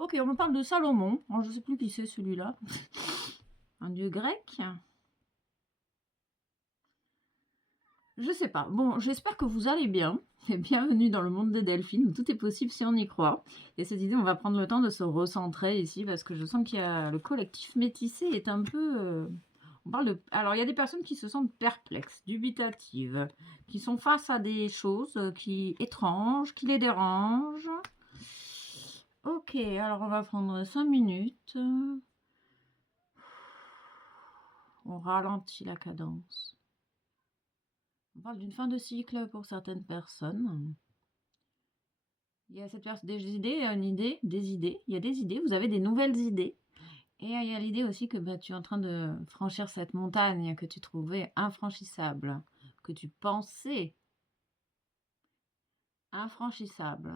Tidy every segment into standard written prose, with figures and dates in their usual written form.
Ok, on me parle de Salomon. Alors, je ne sais plus qui c'est celui-là. Un dieu grec? Je sais pas. Bon, j'espère que vous allez bien. Et bienvenue dans le monde des Delphines où tout est possible si on y croit. Et cette idée, on va prendre le temps de se recentrer ici parce que je sens qu'il y a le collectif métissé est un peu. On parle de. Alors, il y a des personnes qui se sentent perplexes, dubitatives, qui sont face à des choses qui étranges, qui les dérangent. Ok, alors on va prendre 5 minutes. On ralentit la cadence. On parle d'une fin de cycle pour certaines personnes. Il y a cette personne, des idées, une idée, des idées. Il y a des idées, vous avez des nouvelles idées. Et il y a l'idée aussi que tu es en train de franchir cette montagne que tu trouvais infranchissable, que tu pensais infranchissable.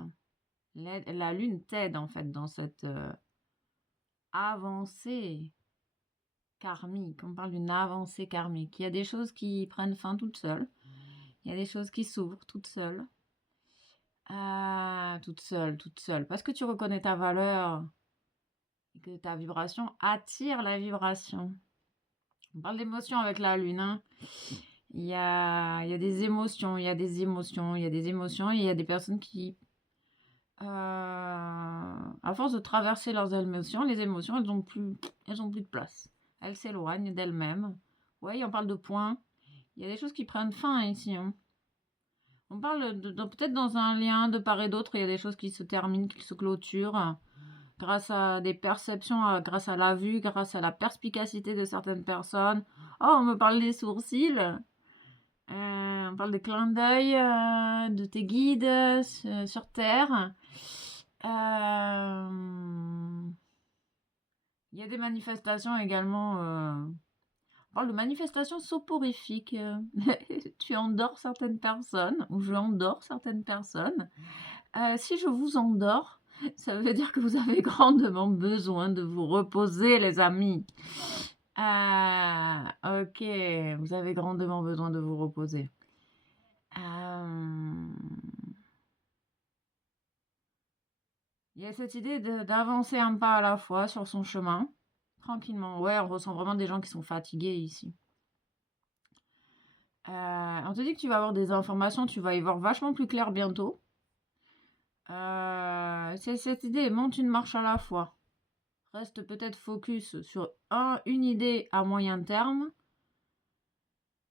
La lune t'aide en fait dans cette avancée karmique. On parle d'une avancée karmique. Il y a des choses qui prennent fin toutes seules. Il y a des choses qui s'ouvrent toutes seules. Ah, toute seule. Parce que tu reconnais ta valeur et que ta vibration attire la vibration. On parle d'émotions avec la lune. Hein. Il y a des émotions, il y a des émotions, il y a des émotions. Et il y a des personnes qui, à force de traverser leurs émotions, les émotions, elles ont plus de place. Elles s'éloignent d'elles-mêmes. Oui, on parle de points. Il y a des choses qui prennent fin ici. Hein. On parle peut-être dans un lien de part et d'autre, il y a des choses qui se terminent, qui se clôturent, grâce à des perceptions, grâce à la vue, grâce à la perspicacité de certaines personnes. Oh, on me parle des sourcils, on parle des clins d'œil, de tes guides sur Terre. Il y a des manifestations également. On parle de manifestations soporifiques. Tu endors certaines personnes, ou je endors certaines personnes. Si je vous endors, ça veut dire que vous avez grandement besoin de vous reposer, les amis. Ok, vous avez grandement besoin de vous reposer. Il y a cette idée d'avancer un pas à la fois sur son chemin, tranquillement. Ouais, on ressent vraiment des gens qui sont fatigués ici. On te dit que tu vas avoir des informations, tu vas y voir vachement plus clair bientôt. C'est cette idée, monte une marche à la fois. Reste peut-être focus sur une idée à moyen terme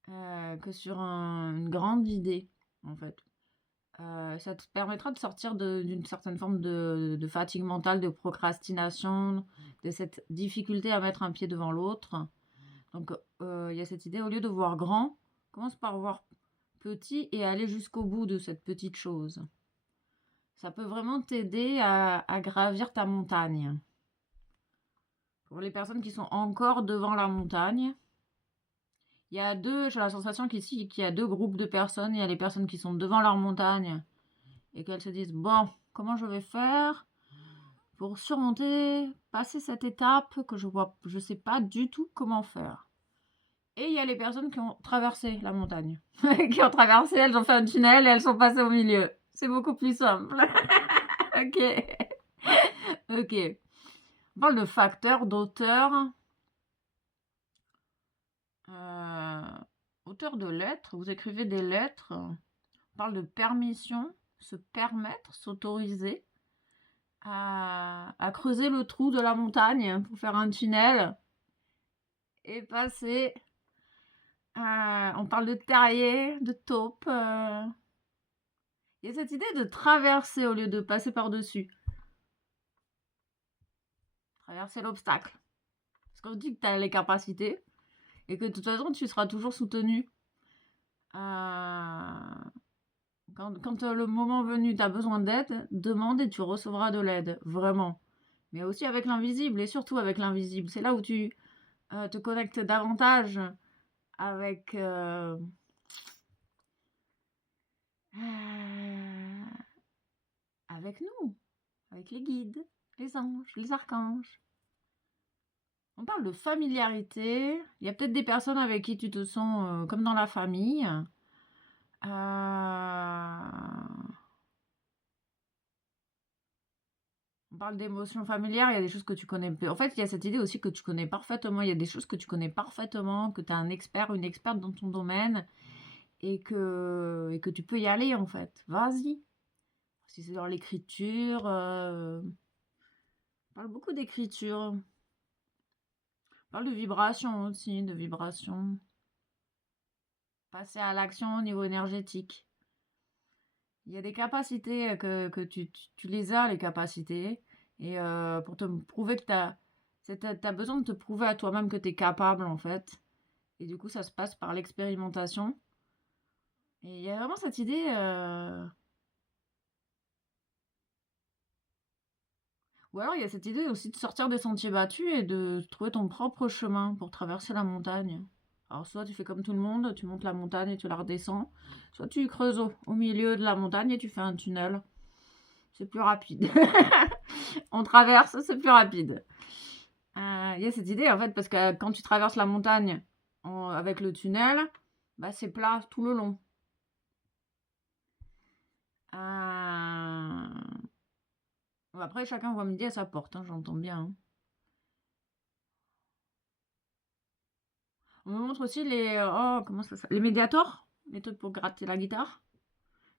que sur une grande idée, en fait. Ça te permettra de sortir d'une certaine forme de fatigue mentale, de procrastination, de cette difficulté à mettre un pied devant l'autre. Donc, il y a cette idée, au lieu de voir grand, commence par voir petit et aller jusqu'au bout de cette petite chose. Ça peut vraiment t'aider à gravir ta montagne. Pour les personnes qui sont encore devant la montagne, il y a j'ai la sensation qu'ici, qu'il y a deux groupes de personnes. Il y a les personnes qui sont devant leur montagne et qu'elles se disent, bon, comment je vais faire pour surmonter, passer cette étape que je sais pas du tout comment faire. Et il y a les personnes qui ont traversé la montagne. Qui ont traversé, elles ont fait un tunnel et elles sont passées au milieu. C'est beaucoup plus simple. Ok. Ok. On parle de facteurs, d'auteurs. Auteur de lettres, vous écrivez des lettres. On parle de permission, se permettre, s'autoriser à creuser le trou de la montagne pour faire un tunnel et passer. On parle de terrier, de taupe. Il y a cette idée de traverser au lieu de passer par-dessus. Traverser l'obstacle. Parce qu'on dit que tu as les capacités et que de toute façon, tu seras toujours soutenu. Quand le moment venu, tu as besoin d'aide, demande et tu recevras de l'aide, vraiment. Mais aussi avec l'invisible, et surtout avec l'invisible. C'est là où tu te connectes davantage avec, avec nous, avec les guides, les anges, les archanges. On parle de familiarité. Il y a peut-être des personnes avec qui tu te sens comme dans la famille. On parle d'émotions familières, il y a des choses que tu connais. En fait, il y a cette idée aussi que tu connais parfaitement. Il y a des choses que tu connais parfaitement, que tu as un expert, une experte dans ton domaine et que tu peux y aller en fait. Vas-y. Si c'est dans l'écriture, on parle beaucoup d'écriture. On parle de vibration aussi, de vibration. Passer à l'action au niveau énergétique. Il y a des capacités que tu les as, les capacités. Et pour te prouver que tu as besoin de te prouver à toi-même que tu es capable, en fait. Et du coup, ça se passe par l'expérimentation. Et il y a vraiment cette idée... Ou alors, il y a cette idée aussi de sortir des sentiers battus et de trouver ton propre chemin pour traverser la montagne. Alors, soit tu fais comme tout le monde, tu montes la montagne et tu la redescends. Soit tu creuses au milieu de la montagne et tu fais un tunnel. C'est plus rapide. On traverse, c'est plus rapide. Il y a cette idée, en fait, parce que quand tu traverses la montagne avec le tunnel, bah, c'est plat tout le long. Après, chacun voit midi à sa porte, hein, j'entends bien. Hein. On me montre aussi les... comment ça s'appelle? Les médiators, les trucs pour gratter la guitare.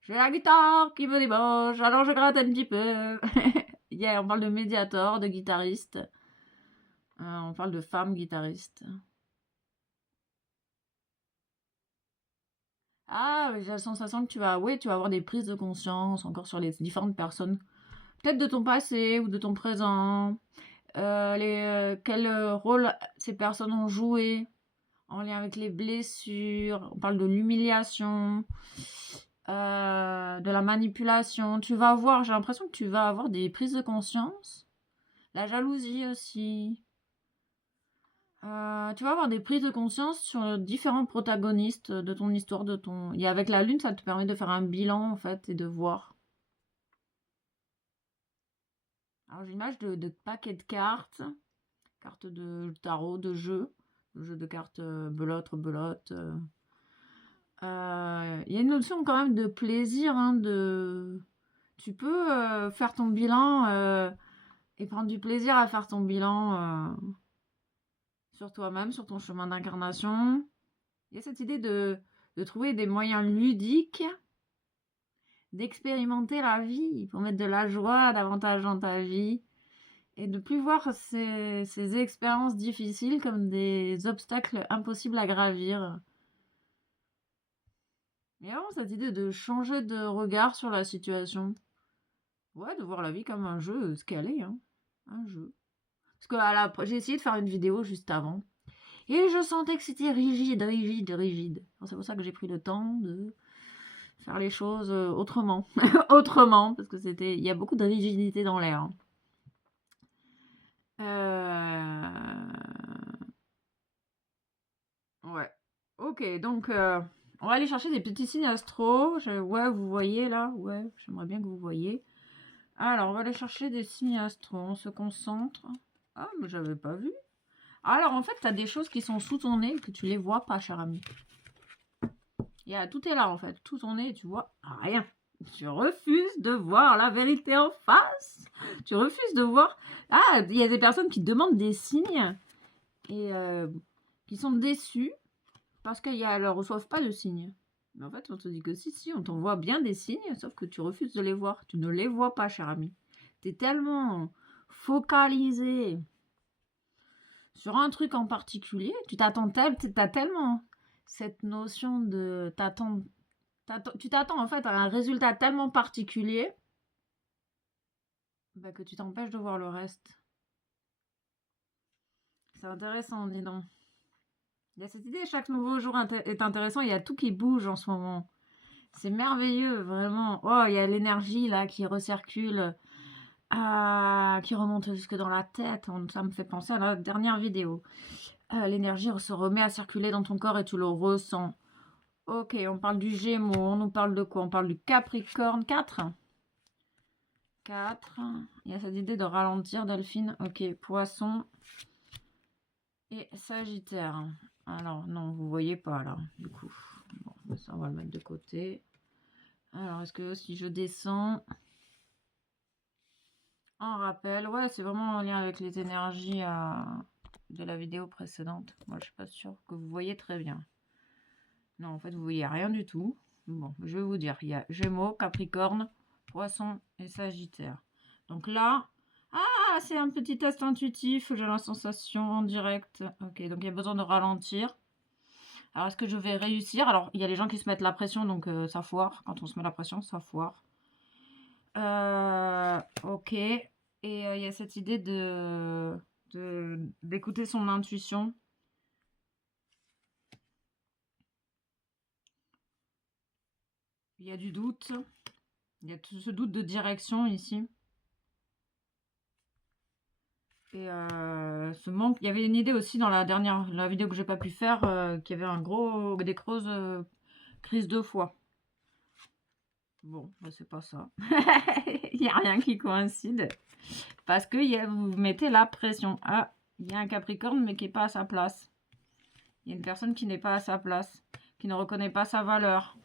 J'ai la guitare qui me débauche, alors je gratte un petit peu. On parle de médiator, de guitariste. On parle de femmes guitaristes. Ah, j'ai la sensation que tu vas avoir des prises de conscience encore sur les différentes personnes. Peut-être de ton passé ou de ton présent. Quel rôle ces personnes ont joué en lien avec les blessures. On parle de l'humiliation, de la manipulation. Tu vas avoir, j'ai l'impression que tu vas avoir des prises de conscience. La jalousie aussi. Tu vas avoir des prises de conscience sur différents protagonistes de ton histoire, Et avec la lune, ça te permet de faire un bilan, en fait, et de voir. Alors, j'ai une image de paquet de cartes. Cartes de tarot, de jeu de cartes belote, rebelote. Il y a une notion quand même de plaisir, hein, tu peux faire ton bilan et prendre du plaisir à faire ton bilan sur toi-même, sur ton chemin d'incarnation. Il y a cette idée de trouver des moyens ludiques d'expérimenter la vie pour mettre de la joie davantage dans ta vie et de plus voir ces expériences difficiles comme des obstacles impossibles à gravir. Il y a vraiment cette idée de changer de regard sur la situation. Ouais, de voir la vie comme un jeu, ce qu'elle est, hein. Un jeu. Parce que j'ai essayé de faire une vidéo juste avant. Et je sentais que c'était rigide, rigide, rigide. C'est pour ça que j'ai pris le temps de faire les choses autrement. Autrement, parce que il y a beaucoup de rigidité dans l'air. Ouais. Ok, donc on va aller chercher des petits signes astro. Ouais, vous voyez là. Ouais, j'aimerais bien que vous voyez. Alors, on va aller chercher des signes astro. On se concentre. Ah, mais j'avais pas vu. Alors, en fait, tu as des choses qui sont sous ton nez que tu les vois pas, cher ami. Tout est là, en fait. Tout ton nez, tu vois rien. Tu refuses de voir la vérité en face. Tu refuses de voir... Ah, il y a des personnes qui demandent des signes et qui sont déçues parce qu'elles ne reçoivent pas de signes. Mais en fait, on te dit que si, on t'envoie bien des signes, sauf que tu refuses de les voir. Tu ne les vois pas, cher ami. Tu es tellement focalisé sur un truc en particulier, tu as tellement cette notion de... tu t'attends en fait à un résultat tellement particulier que tu t'empêches de voir le reste. C'est intéressant, dis donc. Il y a cette idée, chaque nouveau jour est intéressant, il y a tout qui bouge en ce moment. C'est merveilleux, vraiment. Oh, il y a l'énergie là qui recircule, qui remonte jusque dans la tête. Ça me fait penser à la dernière vidéo. L'énergie se remet à circuler dans ton corps et tu le ressens. Ok, on parle du Gémeaux, on nous parle de quoi? On parle du Capricorne 4. 4. Il y a cette idée de ralentir, Delphine. Ok, Poisson et Sagittaire. Alors, non, vous voyez pas là, du coup. Bon, ça, on va le mettre de côté. Alors, est-ce que si je descends... Un rappel, ouais, c'est vraiment en lien avec les énergies de la vidéo précédente. Moi, je suis pas sûre que vous voyez très bien. Non, en fait, vous voyez rien du tout. Bon, je vais vous dire, il y a Gémeaux, Capricorne, Poisson et Sagittaire. Donc là, ah, c'est un petit test intuitif, j'ai la sensation en direct. Ok, donc il y a besoin de ralentir. Alors, est-ce que je vais réussir? Alors, il y a les gens qui se mettent la pression, donc ça foire. Quand on se met la pression, ça foire. Ok. Et il y a cette idée d'écouter son intuition. Il y a du doute. Il y a tout ce doute de direction ici. Et ce manque. Il y avait une idée aussi dans la vidéo que j'ai pas pu faire, qu'il y avait des grosses crises de foi. Bon, bah, c'est pas ça. Il n'y a rien qui coïncide. Parce que vous mettez la pression. Ah, il y a un Capricorne, mais qui n'est pas à sa place. Il y a une personne qui n'est pas à sa place, qui ne reconnaît pas sa valeur.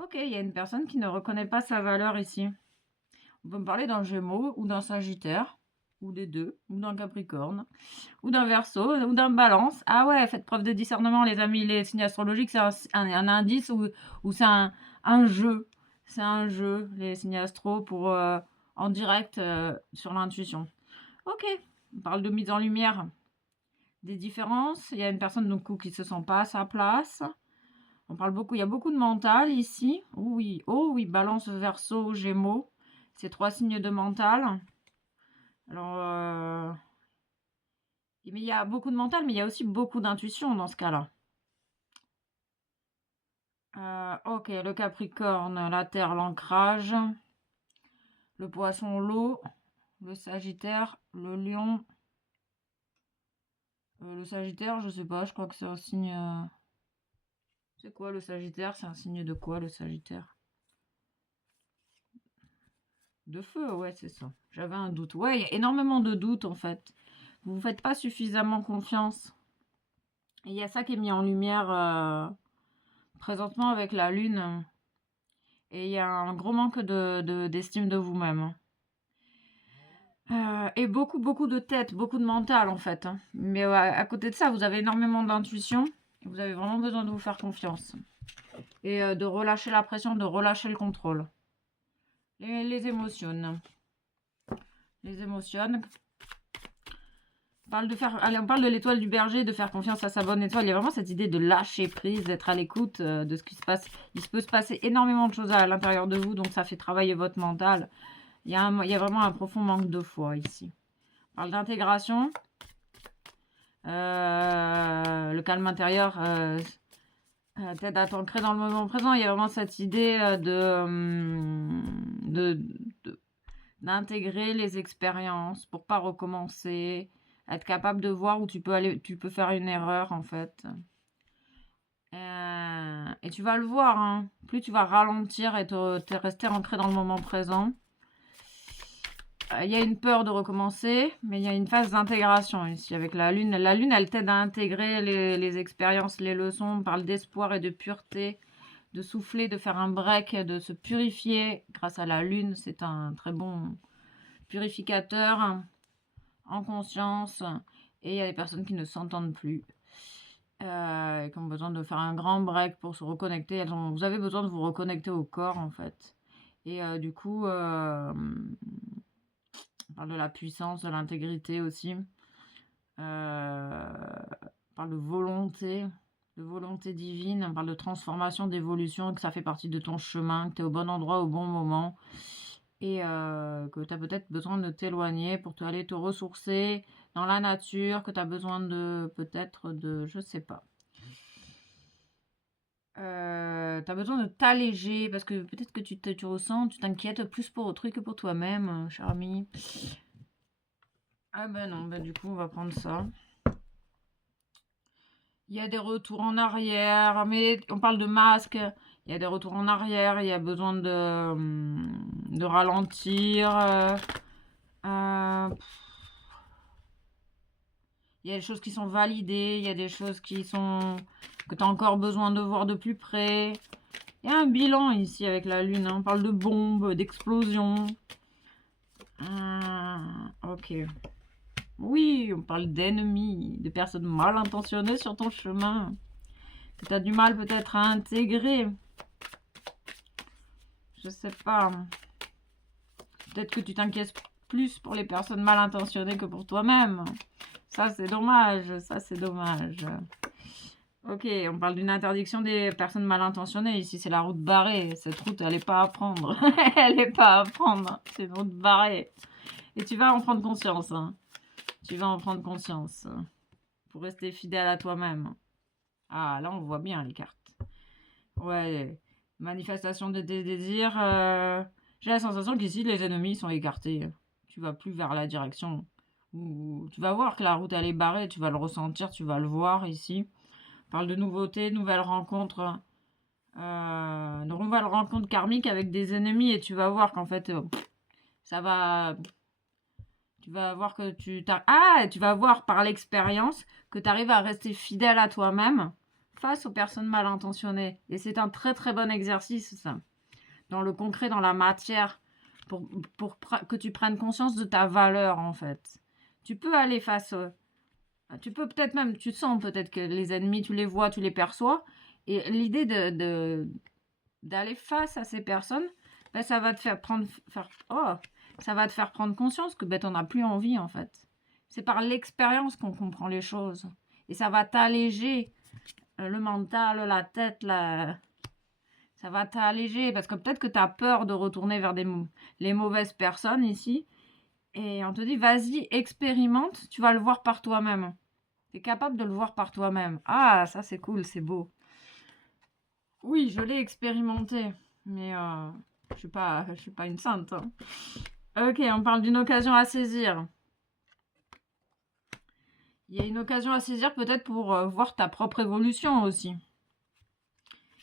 Ok, il y a une personne qui ne reconnaît pas sa valeur ici. On peut me parler d'un Gémeaux ou d'un Sagittaire, ou des deux, ou d'un Capricorne, ou d'un Verseau, ou d'un Balance. Ah ouais, faites preuve de discernement, les amis. Les signes astrologiques, c'est un indice ou c'est un jeu. C'est un jeu, les signes astro, pour en direct sur l'intuition. Ok, on parle de mise en lumière des différences. Il y a une personne donc qui se sent pas à sa place. On parle beaucoup, il y a beaucoup de mental ici. Oh oui, Balance, Verseau, Gémeaux. C'est 3 signes de mental. Alors, mais il y a beaucoup de mental, mais il y a aussi beaucoup d'intuition dans ce cas-là. Ok, le Capricorne, la Terre, l'ancrage. Le Poisson, l'eau. Le Sagittaire, le Lion. Le Sagittaire, je sais pas, je crois que c'est un signe... C'est quoi le Sagittaire? C'est un signe de quoi le Sagittaire? De feu, ouais, c'est ça. J'avais un doute. Ouais, il y a énormément de doutes en fait. Vous ne faites pas suffisamment confiance. Et il y a ça qui est mis en lumière présentement avec la Lune. Et il y a un gros manque d'estime de vous-même. Et beaucoup de tête, beaucoup de mental en fait. Mais à côté de ça, vous avez énormément d'intuition. Vous avez vraiment besoin de vous faire confiance. Et de relâcher la pression, de relâcher le contrôle. Les émotions. Les émotions. On parle de l'étoile du berger, de faire confiance à sa bonne étoile. Il y a vraiment cette idée de lâcher prise, d'être à l'écoute de ce qui se passe. Il se peut se passer énormément de choses à l'intérieur de vous, donc ça fait travailler votre mental. Il y a vraiment un profond manque de foi ici. On parle d'intégration. Le calme intérieur t'aide à t'ancrer dans le moment présent. Il y a vraiment cette idée d'intégrer les expériences pour pas recommencer. Être capable de voir où tu peux faire une erreur en fait. Et tu vas le voir, hein. Plus tu vas ralentir et te rester ancré dans le moment présent. Il y a une peur de recommencer, mais il y a une phase d'intégration ici avec la Lune. La Lune, elle t'aide à intégrer les expériences, les leçons. On parle d'espoir et de pureté, de souffler, de faire un break, de se purifier grâce à la Lune. C'est un très bon purificateur en conscience. Et il y a des personnes qui ne s'entendent plus et qui ont besoin de faire un grand break pour se reconnecter. Vous avez besoin de vous reconnecter au corps en fait. Et du coup, on parle de la puissance, de l'intégrité aussi. On parle de volonté divine. On parle de transformation, d'évolution, que ça fait partie de ton chemin, que tu es au bon endroit au bon moment. Et que tu as peut-être besoin de t'éloigner pour aller te ressourcer dans la nature, que tu as besoin je sais pas. Tu as besoin de t'alléger parce que peut-être que tu t'inquiètes plus pour autrui que pour toi-même, cher ami. Ah ben non, du coup on va prendre ça. Il y a des retours en arrière, mais on parle de masque. Il y a des retours en arrière, il y a besoin de ralentir. Il y a des choses qui sont validées, il y a des choses que tu as encore besoin de voir de plus près. Il y a un bilan ici avec la Lune, hein. On parle de bombes, d'explosions. Ok. Oui, on parle d'ennemis, de personnes mal intentionnées sur ton chemin, que tu as du mal peut-être à intégrer. Je sais pas. Peut-être que tu t'inquiètes plus pour les personnes mal intentionnées que pour toi-même. Ça, c'est dommage. Ça, c'est dommage. Ok, on parle d'une interdiction des personnes mal intentionnées. Ici, c'est la route barrée. Cette route, elle n'est pas à prendre. Elle n'est pas à prendre. C'est une route barrée. Et tu vas en prendre conscience. Hein. Tu vas en prendre conscience. Pour rester fidèle à toi-même. Ah, là, on voit bien les cartes. Ouais. Manifestation de tes désirs. J'ai la sensation qu'ici, les ennemis sont écartés. Tu vas plus vers la direction. Tu vas voir que la route, elle est barrée. Tu vas le ressentir. Tu vas le voir ici. On parle de nouveautés, nouvelles rencontres. De nouvelles rencontres karmiques avec des ennemis. Et tu vas voir qu'en fait, ça va... Tu vas voir que tu vas voir par l'expérience que tu arrives à rester fidèle à toi-même face aux personnes mal intentionnées. Et c'est un très très bon exercice, ça. Dans le concret, dans la matière, pour que tu prennes conscience de ta valeur, en fait. Tu peux aller face... tu peux peut-être même... Tu sens peut-être que les ennemis, tu les vois, tu les perçois. Et l'idée d'aller face à ces personnes, ben, ça va te faire ça va te faire prendre conscience que ben, tu n'en as plus envie, en fait. C'est par l'expérience qu'on comprend les choses. Et ça va t'alléger le mental, la tête, ça va t'alléger. Parce que peut-être que tu as peur de retourner vers les mauvaises personnes ici. Et on te dit, vas-y, expérimente, tu vas le voir par toi-même. Tu es capable de le voir par toi-même. Ah, ça c'est cool, c'est beau. Oui, je l'ai expérimenté. Mais je suis pas une sainte. Hein. Ok, on parle d'une occasion à saisir. Il y a une occasion à saisir peut-être pour voir ta propre évolution aussi.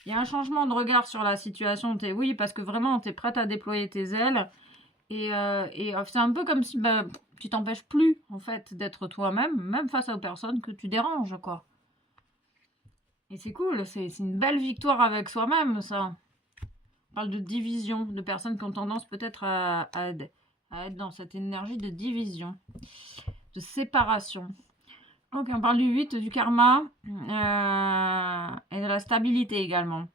Il y a un changement de regard sur la situation. Oui, parce que vraiment, tu es prête à déployer tes ailes. Et c'est un peu comme si tu t'empêches plus, en fait, d'être toi-même, même face aux personnes que tu déranges, quoi. Et c'est cool, c'est une belle victoire avec soi-même, ça. On parle de division, de personnes qui ont tendance peut-être à être dans cette énergie de division, de séparation. Ok, on parle du 8, du karma et de la stabilité également.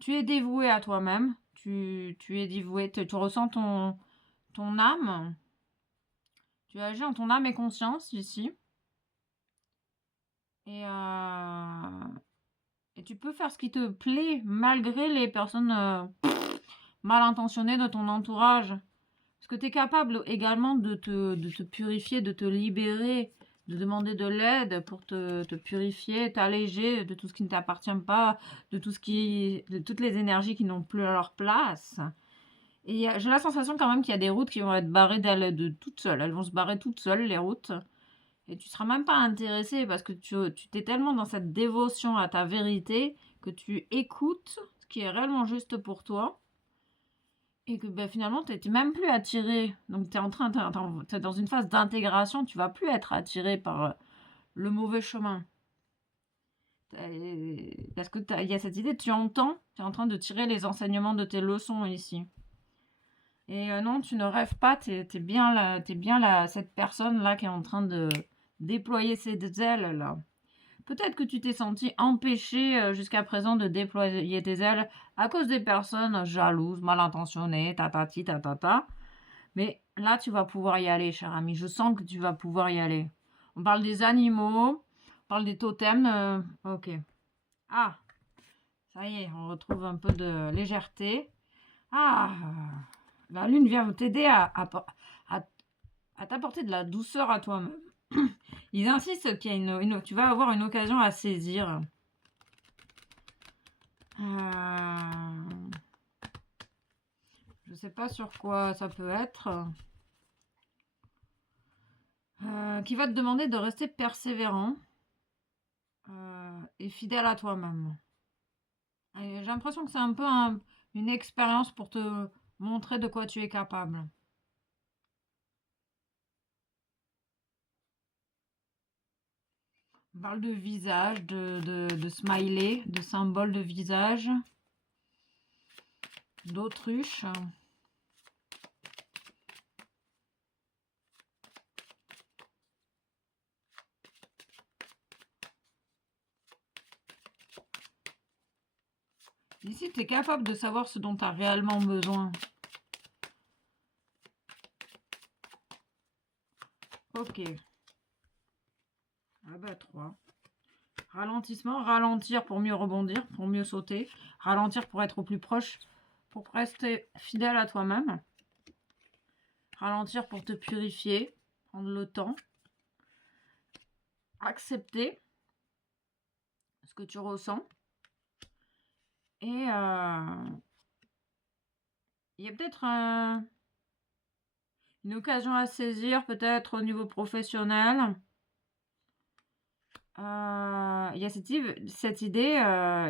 Tu es dévoué à toi-même, tu es dévoué, tu ressens ton âme, tu agis en ton âme et conscience ici. Et tu peux faire ce qui te plaît malgré les personnes mal intentionnées de ton entourage. Parce que tu es capable également de te purifier, de te libérer, de demander de l'aide pour te purifier, t'alléger de tout ce qui ne t'appartient pas, de toutes les énergies qui n'ont plus leur place. Et j'ai la sensation quand même qu'il y a des routes qui vont être barrées d'elles de toutes seules. Elles vont se barrer toutes seules, les routes. Et tu seras même pas intéressé parce que tu t'es tellement dans cette dévotion à ta vérité que tu écoutes ce qui est réellement juste pour toi. Et que finalement, tu n'es même plus attiré. Donc, tu es dans une phase d'intégration. Tu vas plus être attiré par le mauvais chemin. Parce que il y a cette idée, tu es en train de tirer les enseignements de tes leçons ici. Et non, tu ne rêves pas, tu es bien cette personne-là qui est en train de déployer ses ailes, là. Peut-être que tu t'es senti empêché jusqu'à présent de déployer tes ailes à cause des personnes jalouses, mal intentionnées, tatati, tatata. Mais là, tu vas pouvoir y aller, cher ami. Je sens que tu vas pouvoir y aller. On parle des animaux, on parle des totems. Ok. Ah, ça y est, on retrouve un peu de légèreté. Ah, la lune vient t'aider à t'apporter de la douceur à toi-même. Ils insistent qu'il y a tu vas avoir une occasion à saisir. Je sais pas sur quoi ça peut être. Qui va te demander de rester persévérant et fidèle à toi-même. J'ai l'impression que c'est un peu une expérience pour te montrer de quoi tu es capable. On parle de visage, de smiley, de symbole de visage, d'autruche. Ici, tu es capable de savoir ce dont tu as réellement besoin. Ok. Ah bah 3. Ralentissement, ralentir pour mieux rebondir, pour mieux sauter. Ralentir pour être au plus proche, pour rester fidèle à toi-même. Ralentir pour te purifier, prendre le temps. Accepter ce que tu ressens. Et il y a peut-être une occasion à saisir, peut-être au niveau professionnel. Il y a cette idée,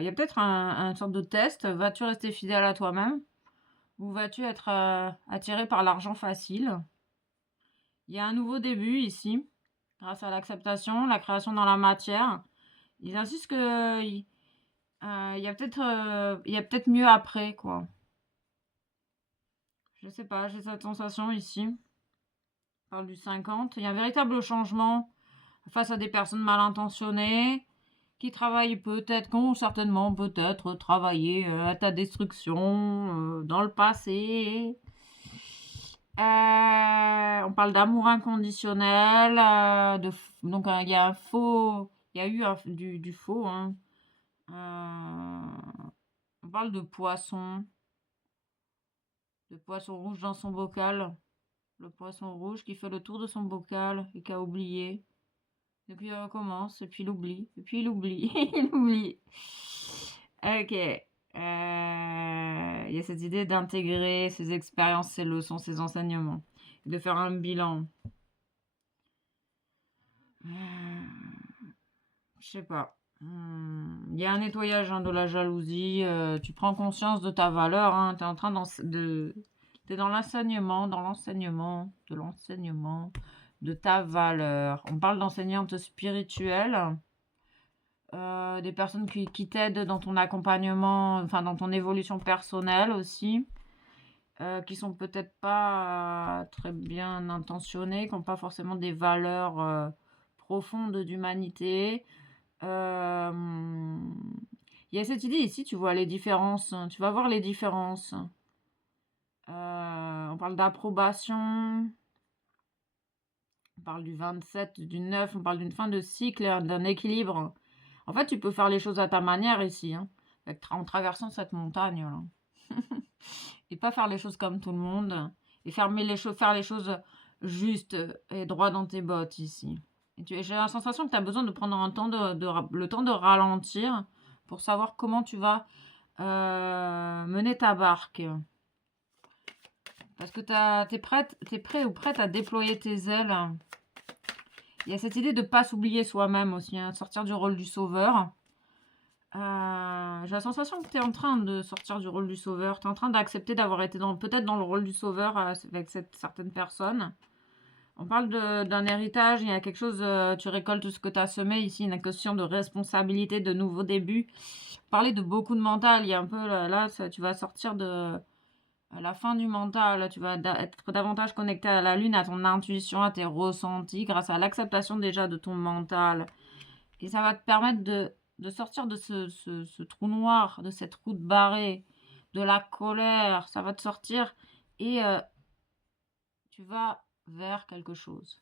il y a peut-être un sorte de test. Vas-tu rester fidèle à toi-même ou vas-tu être attiré par l'argent facile? Il y a un nouveau début ici, grâce à l'acceptation, la création dans la matière. Ils insistent que il y a peut-être mieux après, quoi. Je sais pas, j'ai cette sensation ici. On parle du 50. Il y a un véritable changement face à des personnes mal intentionnées qui travaillent peut-être, qui ont certainement peut-être travaillé à ta destruction dans le passé. On parle d'amour inconditionnel, donc il y a un faux, il y a eu du faux. Hein. On parle de poisson rouge dans son bocal. Le poisson rouge qui fait le tour de son bocal et qui a oublié. Et puis il recommence, et puis il oublie, et puis il oublie, il oublie. Ok. Il y a cette idée d'intégrer ses expériences, ses leçons, ses enseignements. De faire un bilan. Je sais pas. Il y a un nettoyage de la jalousie. Tu prends conscience de ta valeur. Hein, tu es en train T'es dans l'enseignement, de ta valeur. On parle d'enseignante spirituelle. Des personnes qui t'aident dans ton accompagnement, enfin dans ton évolution personnelle aussi, qui sont peut-être pas très bien intentionnées, qui n'ont pas forcément des valeurs profondes d'humanité. Il y a cette idée ici, tu vois les différences, tu vas voir les différences. On parle d'approbation, on parle du 27, du 9, on parle d'une fin de cycle, d'un équilibre. En fait, tu peux faire les choses à ta manière ici, hein, en traversant cette montagne. Là. Et pas faire les choses comme tout le monde. Et faire les choses justes et droit dans tes bottes ici. J'ai la sensation que tu as besoin de prendre le temps de ralentir pour savoir comment tu vas mener ta barque. Parce que t'es prêt ou prête à déployer tes ailes. Il y a cette idée de ne pas s'oublier soi-même aussi, hein, sortir du rôle du sauveur. J'ai la sensation que tu es en train de sortir du rôle du sauveur. Tu es en train d'accepter d'avoir été peut-être dans le rôle du sauveur avec certaine personne. On parle d'un héritage, il y a quelque chose, tu récoltes ce que tu as semé ici, une question de responsabilité, de nouveau début. Parler de beaucoup de mental, il y a un peu là tu vas sortir de la fin du mental, tu vas être davantage connecté à la lune, à ton intuition, à tes ressentis, grâce à l'acceptation déjà de ton mental. Et ça va te permettre de sortir de ce trou noir, de cette route barrée, de la colère. Ça va te sortir et tu vas vers quelque chose.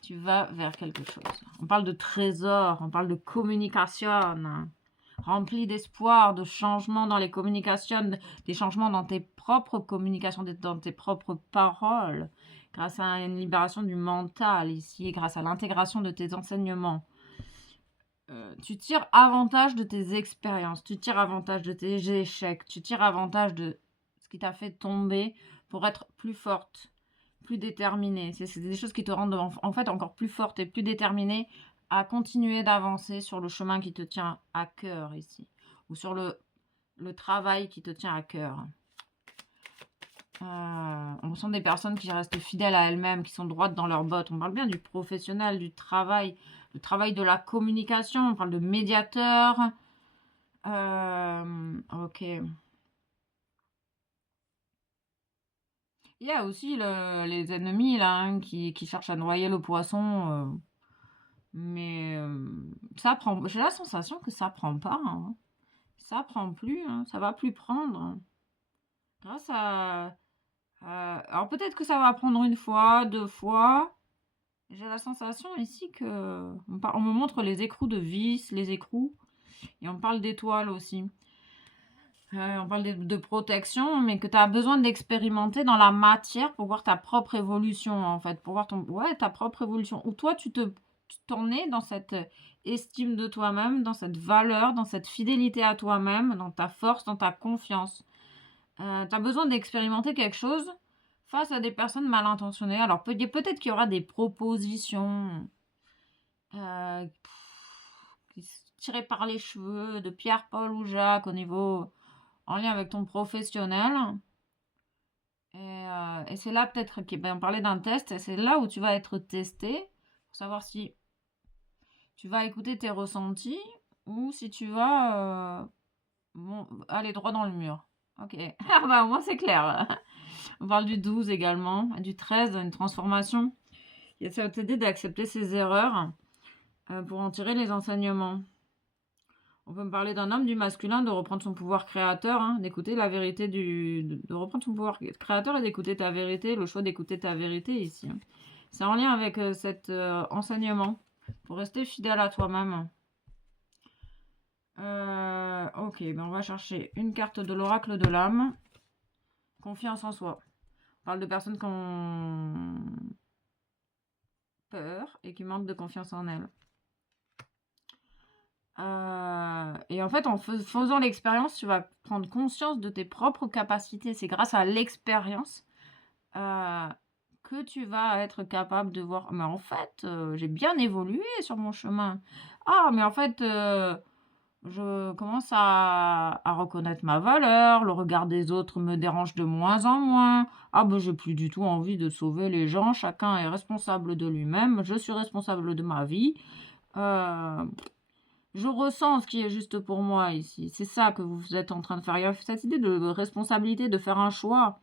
Tu vas vers quelque chose. On parle de trésor, on parle de communication, rempli d'espoir, de changements dans les communications, des changements dans tes propres communications, dans tes propres paroles, grâce à une libération du mental ici, grâce à l'intégration de tes enseignements. Tu tires avantage de tes expériences, tu tires avantage de tes échecs, tu tires avantage de ce qui t'a fait tomber pour être plus forte, plus déterminée. C'est des choses qui te rendent en fait encore plus forte et plus déterminée à continuer d'avancer sur le chemin qui te tient à cœur ici, ou sur le travail qui te tient à cœur. On sent des personnes qui restent fidèles à elles-mêmes, qui sont droites dans leurs bottes. On parle bien du professionnel, du travail, le travail de la communication. On parle de médiateur. Ok. Il y a aussi les ennemis là, hein, qui cherchent à noyer le poisson. Mais ça prend. J'ai la sensation que ça prend pas. Hein. ça prend plus, hein, ça va plus prendre. Grâce à alors peut-être que ça va prendre une fois, 2 fois. J'ai la sensation ici que on me montre les écrous de vis, les écrous et on parle d'étoiles aussi. On parle de protection, mais que tu as besoin d'expérimenter dans la matière pour voir ta propre évolution, en fait, pour voir ta propre évolution. Où toi, tu t'en es dans cette estime de toi-même, dans cette valeur, dans cette fidélité à toi-même, dans ta force, dans ta confiance. Tu as besoin d'expérimenter quelque chose face à des personnes mal intentionnées. Alors peut-être qu'il y aura des propositions tirées par les cheveux de Pierre, Paul ou Jacques en lien avec ton professionnel. Et c'est là peut-être on parlait d'un test, et c'est là où tu vas être testé pour savoir si tu vas écouter tes ressentis ou si tu vas aller droit dans le mur. Ok. Ah bah au moins c'est clair. On parle du 12 également, du 13, une transformation. Ça va t'aider d'accepter ses erreurs pour en tirer les enseignements. On peut me parler d'un homme, du masculin, de reprendre son pouvoir créateur, hein, d'écouter la vérité de reprendre son pouvoir créateur et d'écouter ta vérité, le choix d'écouter ta vérité ici. Hein. C'est en lien avec cet enseignement pour rester fidèle à toi-même. Ok, on va chercher une carte de l'oracle de l'âme. Confiance en soi. On parle de personnes qui ont peur et qui manquent de confiance en elles. Et en fait, en faisant l'expérience, tu vas prendre conscience de tes propres capacités. C'est grâce à l'expérience que tu vas être capable de voir, mais en fait, j'ai bien évolué sur mon chemin. Ah, mais en fait, je commence à reconnaître ma valeur, le regard des autres me dérange de moins en moins. Ah, ben, j'ai plus du tout envie de sauver les gens, chacun est responsable de lui-même, je suis responsable de ma vie. Je ressens ce qui est juste pour moi ici. C'est ça que vous êtes en train de faire. Il y a cette idée de responsabilité, de faire un choix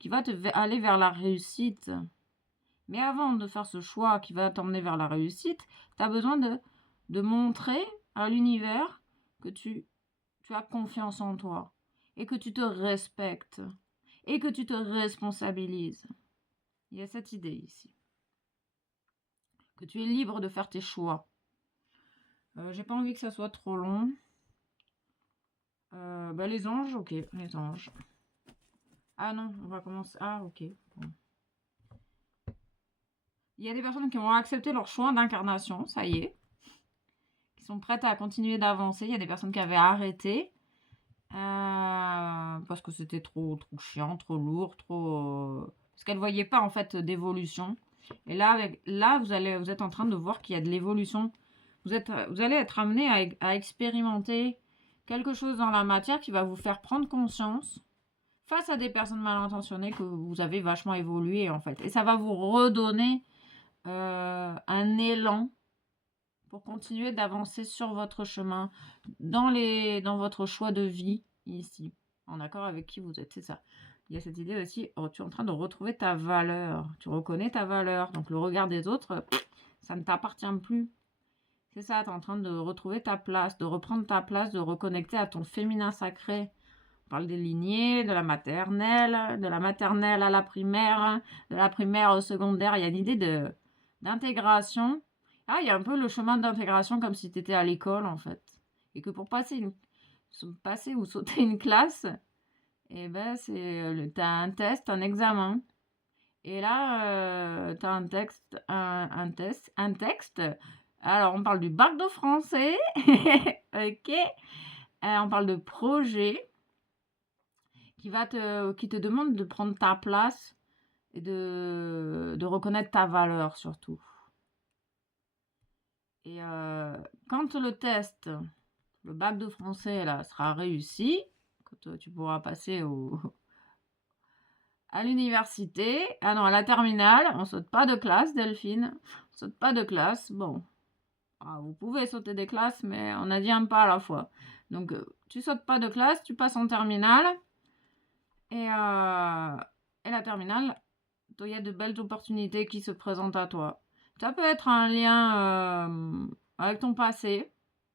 qui va aller vers la réussite. Mais avant de faire ce choix qui va t'emmener vers la réussite, tu as besoin de montrer à l'univers que tu as confiance en toi et que tu te respectes et que tu te responsabilises. Il y a cette idée ici. Que tu es libre de faire tes choix. J'ai pas envie que ça soit trop long. Les anges, ok, les anges. Ah non, on va commencer. Ah, ok. Bon. Il y a des personnes qui ont accepté leur choix d'incarnation, ça y est. Qui sont prêtes à continuer d'avancer. Il y a des personnes qui avaient arrêté. Parce que c'était trop chiant, trop lourd, parce qu'elles ne voyaient pas en fait d'évolution. Et là, vous êtes en train de voir qu'il y a de l'évolution. Vous allez être amené à expérimenter quelque chose dans la matière qui va vous faire prendre conscience face à des personnes mal intentionnées que vous avez vachement évolué en fait. Et ça va vous redonner un élan pour continuer d'avancer sur votre chemin, dans votre choix de vie ici, en accord avec qui vous êtes, c'est ça. Il y a cette idée aussi, tu es en train de retrouver ta valeur, tu reconnais ta valeur, donc le regard des autres, ça ne t'appartient plus. C'est ça, tu es en train de retrouver ta place, de reprendre ta place, de reconnecter à ton féminin sacré. On parle des lignées, de la maternelle à la primaire, de la primaire au secondaire. Il y a une idée d'intégration. Ah, il y a un peu le chemin d'intégration comme si tu étais à l'école, en fait. Et que pour passer ou sauter une classe, eh ben, t'as un test, un examen. Et là, t'as un texte. Alors, on parle du bac de français. Ok. On parle de projet qui te demande de prendre ta place et de reconnaître ta valeur surtout. Et quand le test, le bac de français là, sera réussi, quand tu pourras passer à l'université, ah non, à la terminale, on saute pas de classe, Delphine, on saute pas de classe, bon. Ah, vous pouvez sauter des classes, mais on a dit un pas à la fois. Donc, tu sautes pas de classe, tu passes en terminale, et la terminale, il y a de belles opportunités qui se présentent à toi. Ça peut être un lien avec ton passé.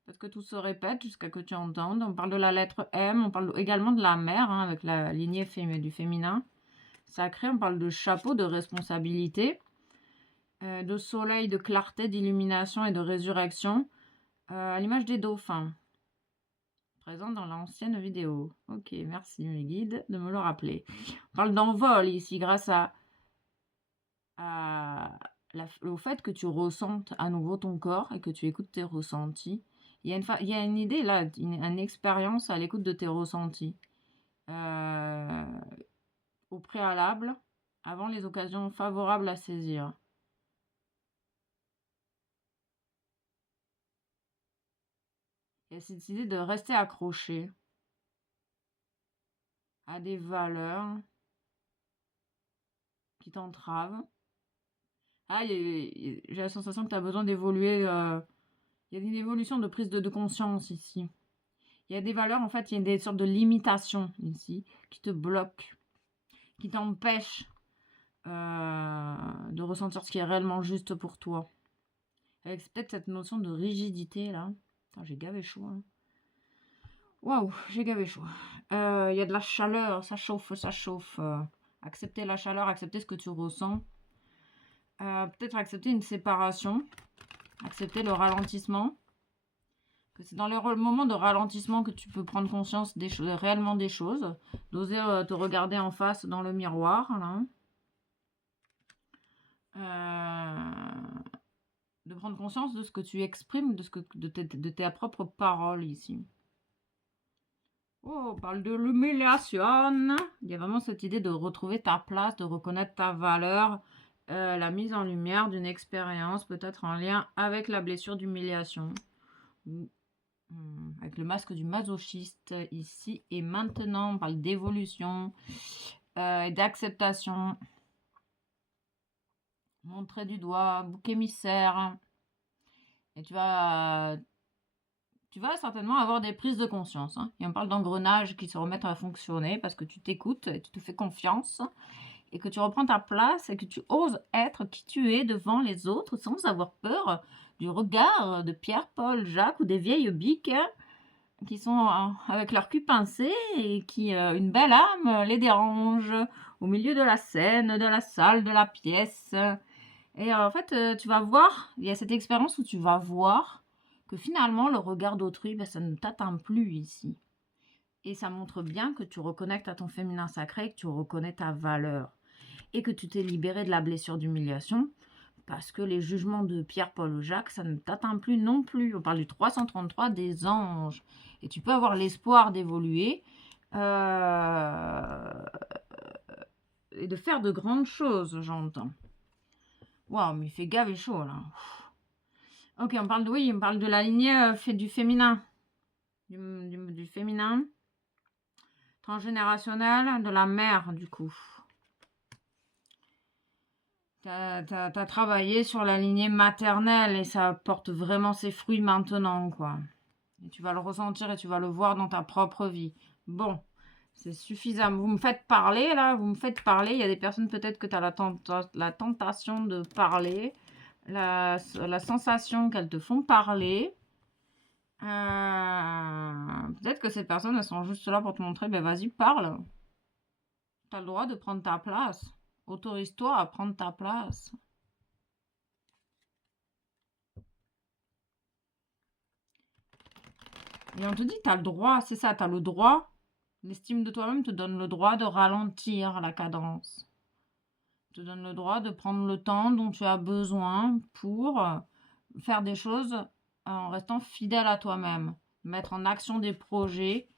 Peut-être que tout se répète jusqu'à que tu entendes. On parle de la lettre M, on parle également de la mer, hein, avec la lignée du féminin sacré. On parle de chapeau, de responsabilité, de soleil, de clarté, d'illumination et de résurrection, à l'image des dauphins, présents dans l'ancienne vidéo. Ok, merci mes guides de me le rappeler. On parle d'envol ici, grâce au fait que tu ressentes à nouveau ton corps et que tu écoutes tes ressentis. Il y a une idée là, une expérience à l'écoute de tes ressentis. Au préalable, avant les occasions favorables à saisir. Il y a cette idée de rester accroché à des valeurs qui t'entravent. Ah, j'ai la sensation que tu as besoin d'évoluer. Il y a une évolution de prise de conscience ici. Il y a des valeurs, en fait, il y a des sortes de limitations ici qui te bloquent, qui t'empêchent de ressentir ce qui est réellement juste pour toi. Avec peut-être cette notion de rigidité là. Attends, j'ai gavé chaud. Hein. Waouh, j'ai gavé chaud. Il y a de la chaleur, ça chauffe, ça chauffe. Accepter la chaleur, accepter ce que tu ressens. Peut-être accepter une séparation, accepter le ralentissement. Que c'est dans le moment de ralentissement que tu peux prendre conscience réellement des choses. D'oser te regarder en face dans le miroir. Là. De prendre conscience de ce que tu exprimes, de tes propres paroles ici. Oh, on parle de l'humiliation. Il y a vraiment cette idée de retrouver ta place, de reconnaître ta valeur, la mise en lumière d'une expérience, peut-être en lien avec la blessure d'humiliation. Avec le masque du masochiste ici et maintenant. On parle d'évolution et d'acceptation. Montrer du doigt, bouc émissaire. Et tu vas certainement avoir des prises de conscience. Hein. Et on parle d'engrenages qui se remettent à fonctionner parce que tu t'écoutes et tu te fais confiance et que tu reprends ta place et que tu oses être qui tu es devant les autres sans avoir peur du regard de Pierre, Paul, Jacques ou des vieilles biques qui sont avec leur cul pincé et qui, une belle âme, les dérange au milieu de la scène, de la salle, de la pièce. Et en fait, tu vas voir, il y a cette expérience où tu vas voir que finalement, le regard d'autrui, ça ne t'atteint plus ici. Et ça montre bien que tu reconnectes à ton féminin sacré, que tu reconnais ta valeur. Et que tu t'es libéré de la blessure d'humiliation, parce que les jugements de Pierre, Paul ou Jacques, ça ne t'atteint plus non plus. On parle du 333 des anges. Et tu peux avoir l'espoir d'évoluer et de faire de grandes choses, j'entends. Waouh, mais il fait gavé chaud, là. Ok, on parle de la lignée du féminin. Du féminin. Transgénérationnel, de la mère, du coup. T'as travaillé sur la lignée maternelle et ça porte vraiment ses fruits maintenant, quoi. Et tu vas le ressentir et tu vas le voir dans ta propre vie. Bon, c'est suffisant. Vous me faites parler, là. Vous me faites parler. Il y a des personnes, peut-être que tu as la tentation de parler. La sensation qu'elles te font parler. Peut-être que ces personnes, elles sont juste là pour te montrer, ben vas-y, parle. Tu as le droit de prendre ta place. Autorise-toi à prendre ta place. Et on te dit, tu as le droit, c'est ça, tu as le droit. L'estime de toi-même te donne le droit de ralentir la cadence. Te donne le droit de prendre le temps dont tu as besoin pour faire des choses en restant fidèle à toi-même. Mettre en action des projets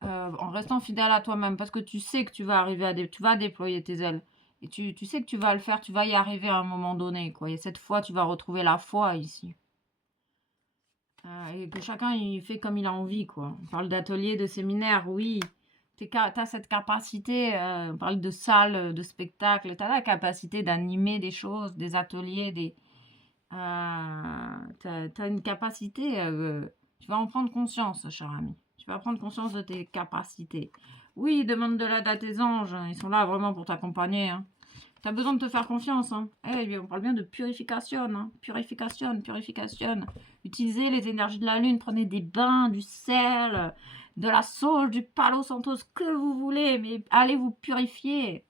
en restant fidèle à toi-même. Parce que tu sais que tu vas arriver tu vas déployer tes ailes. Et tu sais que tu vas le faire, tu vas y arriver à un moment donné, quoi. Et cette fois, tu vas retrouver la foi ici. Et que chacun, il fait comme il a envie, quoi. On parle d'ateliers, de séminaires, oui. Tu as cette capacité, on parle de salles, de spectacles, tu as la capacité d'animer des choses, des ateliers, tu as une capacité, tu vas en prendre conscience, cher ami. Tu vas prendre conscience de tes capacités. Oui, demande de l'aide à tes anges, ils sont là vraiment pour t'accompagner, hein. Tu as besoin de te faire confiance. Hein. Eh, on parle bien de purification. Hein. Purification. Utilisez les énergies de la lune. Prenez des bains, du sel, de la sauge, du palo santo, ce que vous voulez. Mais allez vous purifier.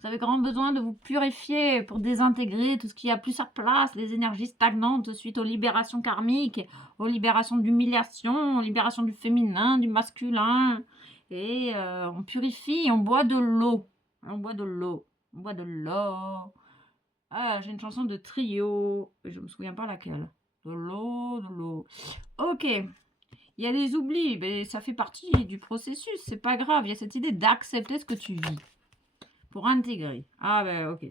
Vous avez grand besoin de vous purifier pour désintégrer tout ce qui a plus sa place, les énergies stagnantes suite aux libérations karmiques, aux libérations d'humiliation, aux libérations du féminin, du masculin. Et on purifie, on boit de l'eau. On boit de l'eau. On boit de l'eau. Ah, j'ai une chanson de Trio. Je me souviens pas laquelle. De l'eau, de l'eau. Ok. Il y a des oublis, mais ça fait partie du processus. C'est pas grave. Il y a cette idée d'accepter ce que tu vis. Pour intégrer. Ah ben ok.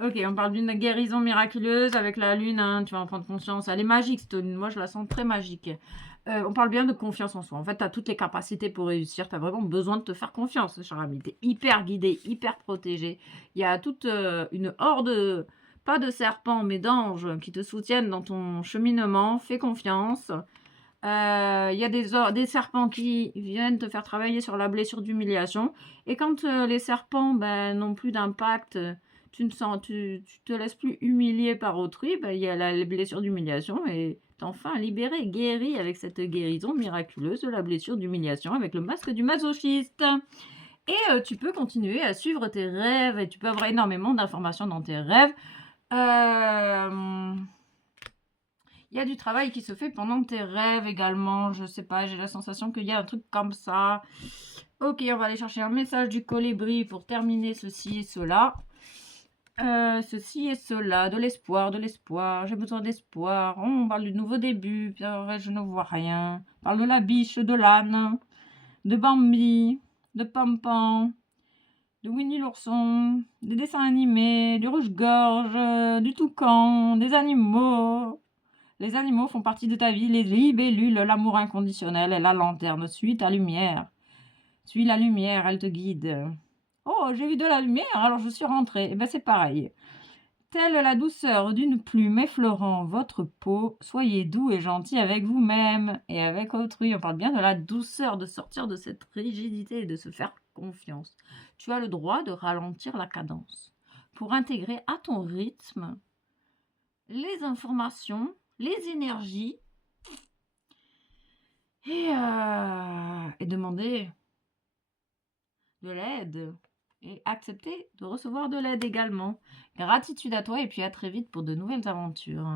Ok, on parle d'une guérison miraculeuse avec la lune. Hein, tu vas en prendre conscience. Elle est magique, cette lune. Moi, je la sens très magique. On parle bien de confiance en soi. En fait, tu as toutes les capacités pour réussir. Tu as vraiment besoin de te faire confiance, cher ami. Tu es hyper guidé, hyper protégé. Il y a toute une horde, pas de serpents, mais d'anges qui te soutiennent dans ton cheminement. Fais confiance. Il y a des serpents qui viennent te faire travailler sur la blessure d'humiliation. Et quand les serpents n'ont plus d'impact, tu te laisses plus humilier par autrui, il y a la blessure d'humiliation et t'es enfin libéré, guéri avec cette guérison miraculeuse de la blessure d'humiliation avec le masque du masochiste. Et tu peux continuer à suivre tes rêves et tu peux avoir énormément d'informations dans tes rêves. Il y a du travail qui se fait pendant tes rêves également. Je sais pas, j'ai la sensation qu'il y a un truc comme ça. Ok, on va aller chercher un message du colibri pour terminer ceci et cela. Ceci et cela, de l'espoir, j'ai besoin d'espoir. On parle du nouveau début, je ne vois rien. On parle de la biche, de l'âne, de Bambi, de Pampan, de Winnie l'ourson, des dessins animés, du rouge-gorge, du toucan, des animaux. Les animaux font partie de ta vie, les libellules, l'amour inconditionnel et la lanterne. Suis ta lumière. Suis la lumière, elle te guide. Oh, j'ai vu de la lumière, alors je suis rentrée. Eh bien, c'est pareil. Telle la douceur d'une plume effleurant votre peau, soyez doux et gentil avec vous-même et avec autrui. On parle bien de la douceur, de sortir de cette rigidité et de se faire confiance. Tu as le droit de ralentir la cadence pour intégrer à ton rythme les informations, les énergies et demander de l'aide et accepter de recevoir de l'aide également. Gratitude à toi et puis à très vite pour de nouvelles aventures.